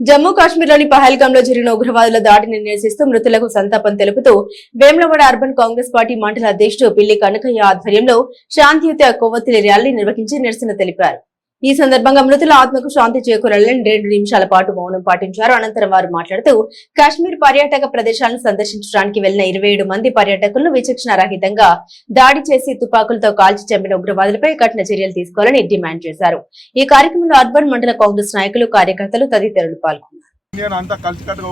జమ్మూ కాశ్మీర్లోని పహల్గాంలో జరిగిన ఉగ్రవాదుల దాడిని నిరసిస్తూ మృతులకు సంతాపం తెలుపుతూ వేములవాడ అర్బన్ కాంగ్రెస్ పార్టీ మండల అధ్యక్షుడు పిల్లి కనకయ్య ఆధ్వర్యంలో శాంతియుత కొవ్వొత్తిలి ర్యాలీ నిర్వహించి నిరసన తెలిపారు. ఈ సందర్భంగా మృతుల ఆత్మకు శాంతి చేకూరాలని రెండు నిమిషాల పాటు మౌనం పాటించారు. అనంతరం వారు మాట్లాడుతూ కాశ్మీర్ పర్యాటక ప్రదేశాలను సందర్శించడానికి వెళ్ళిన ఇరవై మంది పర్యాటకులను విచక్షణ రహితంగా దాడి చేసి తుపాకులతో కాల్చి చంపిన ఉగ్రవాదులపై కఠిన చర్యలు తీసుకోవాలని డిమాండ్ చేశారు. ఈ కార్యక్రమంలో అర్బన్ మండల కాంగ్రెస్ నాయకులు కార్యకర్తలు తదితరులు పాల్గొన్నారు.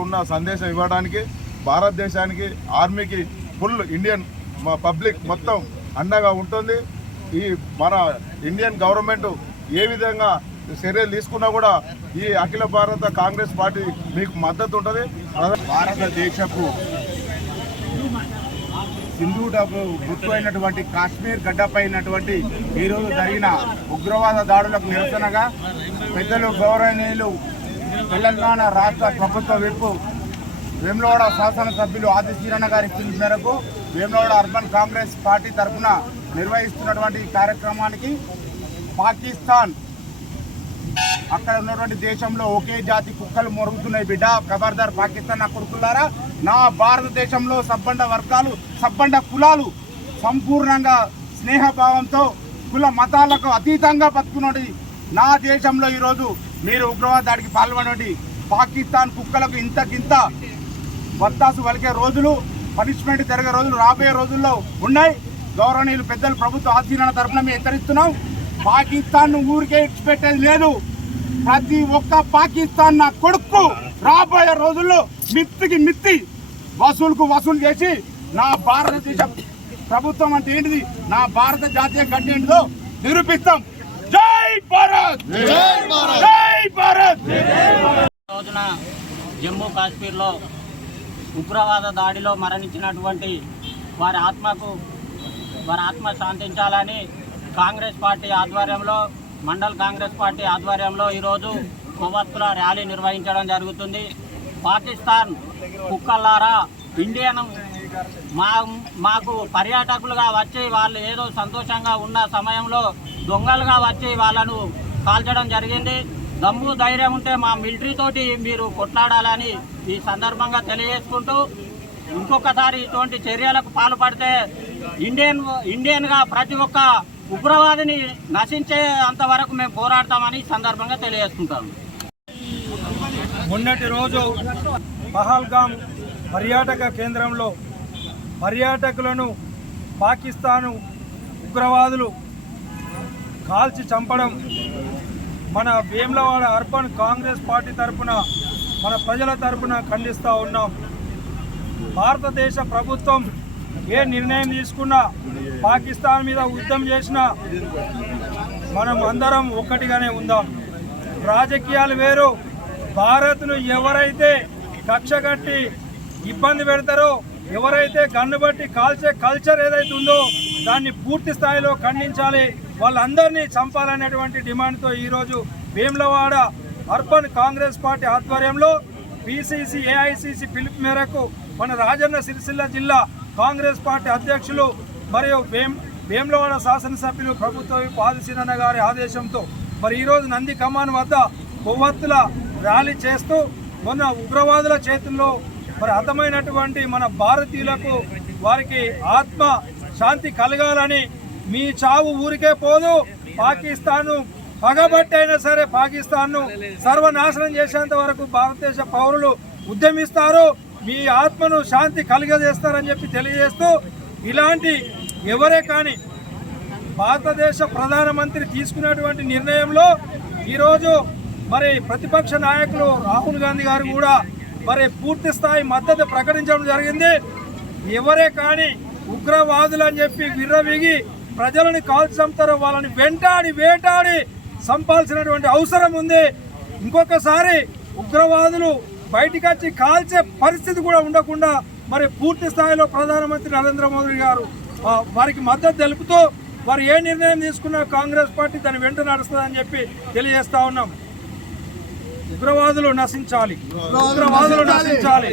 ఉన్న సందేశం ఇవ్వడానికి భారతదేశానికి ఆర్మీకి ఫుల్ ఇండియన్ పబ్లిక్ మొత్తం అండగా ఉంటుంది. ఈ మన ఇండియన్ గవర్నమెంట్ ఏ విధంగా చర్యలు తీసుకున్నా కూడా ఈ అఖిల భారత కాంగ్రెస్ పార్టీ మీకు మద్దతు ఉంటుంది. భారతదేశపు సింధుటకు గుర్తు అయినటువంటి కాశ్మీర్ గడ్డపైనటువంటి ఈరోజు జరిగిన ఉగ్రవాద దాడులకు నిరసనగా పెద్దలు గౌరవనీయులు తెలంగాణ రాష్ట్ర ప్రభుత్వ విప్పు వేములవాడ శాసనసభ్యులు ఆది శ్రీరణ గారి పిలుపు మేరకు వేములవాడ అర్బన్ కాంగ్రెస్ పార్టీ తరఫున నిర్వహిస్తున్నటువంటి కార్యక్రమానికి పాకిస్తాన్. అక్కడ ఉన్నటువంటి దేశంలో ఒకే జాతి కుక్కలు మొరుగుతున్నాయి బిడ్డ. ఖబర్దార్ పాకిస్తాన్ నా కొడుకులారా నా భారతదేశంలో సబ్బండ వర్గాలు సబ్బండ కులాలు సంపూర్ణంగా స్నేహభావంతో కుల మతాలకు అతీతంగా బతుకున్నది నా దేశంలో ఈరోజు మీరు ఉగ్రవాద దాడికి పాల్గొనండి పాకిస్తాన్ కుక్కలకు ఇంతకింత వత్తాసు వలికే రోజులు పనిష్మెంట్ జరిగే రోజులు రాబోయే రోజుల్లో ఉన్నాయి. గౌరవనీయులు పెద్దలు ప్రభుత్వ ఆధీన తరఫున మేము హెచ్చరిస్తున్నాం. పాకిస్తాన్ ఊరికే ఇచ్చిపెట్టేది లేదు. ప్రతి ఒక్క పాకిస్తాన్ నా కొడుకు రాబోయే రోజుల్లో మిత్తికి మిత్తి వసూలుకు వసూలు చేసి నా భారతదేశ ప్రభుత్వం అంటే ఏంటిది? నా భారత జాతీయ గడ్డి ఏంటిదో నిరూపిస్తాం. జై భారత్! జై భారత్! రోజున జమ్మూ కాశ్మీర్లో ఉగ్రవాద దాడిలో మరణించినటువంటి వారి ఆత్మకు వారి ఆత్మ శాంతించాలని కాంగ్రెస్ పార్టీ ఆధ్వర్యంలో మండల్ కాంగ్రెస్ పార్టీ ఆధ్వర్యంలో ఈరోజు కొవ్వత్తుల ర్యాలీ నిర్వహించడం జరుగుతుంది. పాకిస్తాన్ కుక్కల్లారా ఇండియన్ మా మాకు పర్యాటకులుగా వచ్చి వాళ్ళు ఏదో సంతోషంగా ఉన్న సమయంలో దొంగలుగా వచ్చి వాళ్ళను కాల్చడం జరిగింది. దమ్ము ధైర్యం ఉంటే మా మిలిటరీతోటి మీరు కొట్లాడాలని ఈ సందర్భంగా తెలియజేసుకుంటూ ఇంకొకసారి ఇటువంటి చర్యలకు పాల్పడితే ఇండియన్ ఇండియన్గా ప్రతి ఒక్క ఉగ్రవాదిని నశించే అంతవరకు మేము పోరాడతామని సందర్భంగా తెలియజేసుకుంటాము మొన్నటి రోజు పహల్గాం పర్యాటక కేంద్రంలో పర్యాటకులను పాకిస్తాను ఉగ్రవాదులు కాల్చి చంపడం మన వేములవాడ అర్బన్ కాంగ్రెస్ పార్టీ తరపున మన ప్రజల తరపున ఖండిస్తూ ఉన్నాం. భారతదేశ ప్రభుత్వం ఏ నిర్ణయం తీసుకున్నా పాకిస్తాన్ మీద యుద్ధం చేసినా మనం అందరం ఒక్కటిగానే ఉందాం. రాజకీయాలు వేరు. భారత్ను ఎవరైతే కక్ష కట్టి ఇబ్బంది పెడతారో ఎవరైతే గన్ను బట్టి కాల్చే కల్చర్ ఏదైతే ఉందో దాన్ని పూర్తి స్థాయిలో ఖండించాలి. వాళ్ళందరినీ చంపాలనేటువంటి డిమాండ్తో ఈరోజు వేములవాడ అర్బన్ కాంగ్రెస్ పార్టీ ఆధ్వర్యంలో పిసిసి ఏఐసిసి పిలుపు మేరకు మన రాజన్న సిరిసిల్ల జిల్లా కాంగ్రెస్ పార్టీ అధ్యక్షులు మరియు వేం వేములవాడ శాసనసభ్యులు ప్రభుత్వ పాదశీనన్న గారి ఆదేశంతో మరి ఈరోజు నంది కమాన్ వద్ద కొవ్వొత్తుల ర్యాలీ చేస్తూ మొన్న ఉగ్రవాదుల చేతుల్లో మరి అర్థమైనటువంటి మన భారతీయులకు వారికి ఆత్మ శాంతి కలగాలని మీ చావు ఊరికే పోదు. పాకిస్తాన్ పగబట్టైనా సరే పాకిస్తాన్ను సర్వనాశనం చేసేంత వరకు భారతదేశ పౌరులు ఉద్యమిస్తారు. మీ ఆత్మను శాంతి కలిగజేస్తారని చెప్పి తెలియజేస్తూ ఇలాంటి ఎవరే కానీ భారతదేశ ప్రధానమంత్రి తీసుకున్నటువంటి నిర్ణయంలో ఈరోజు మరి ప్రతిపక్ష నాయకులు రాహుల్ గాంధీ గారు కూడా మరి పూర్తి స్థాయి మద్దతు ప్రకటించడం జరిగింది. ఎవరే కానీ ఉగ్రవాదులు అని చెప్పి విర్రవిగి ప్రజలను కాల్చి చంపుతారో వాళ్ళని వెంటాడి వేటాడి సంపాల్సినటువంటి అవసరం ఉంది. ఇంకొకసారి ఉగ్రవాదులు బయటికి వచ్చి కాల్చే పరిస్థితి కూడా ఉండకుండా మరి పూర్తి స్థాయిలో ప్రధానమంత్రి నరేంద్ర మోదీ గారు వారికి మద్దతు తెలుపుతూ వారు ఏ నిర్ణయం తీసుకున్నా కాంగ్రెస్ పార్టీ దాని వెంట నడుస్తుందని చెప్పి తెలియజేస్తా ఉన్నాం. ఉగ్రవాదులు నశించాలి. ఉగ్రవాదులు నశించాలి.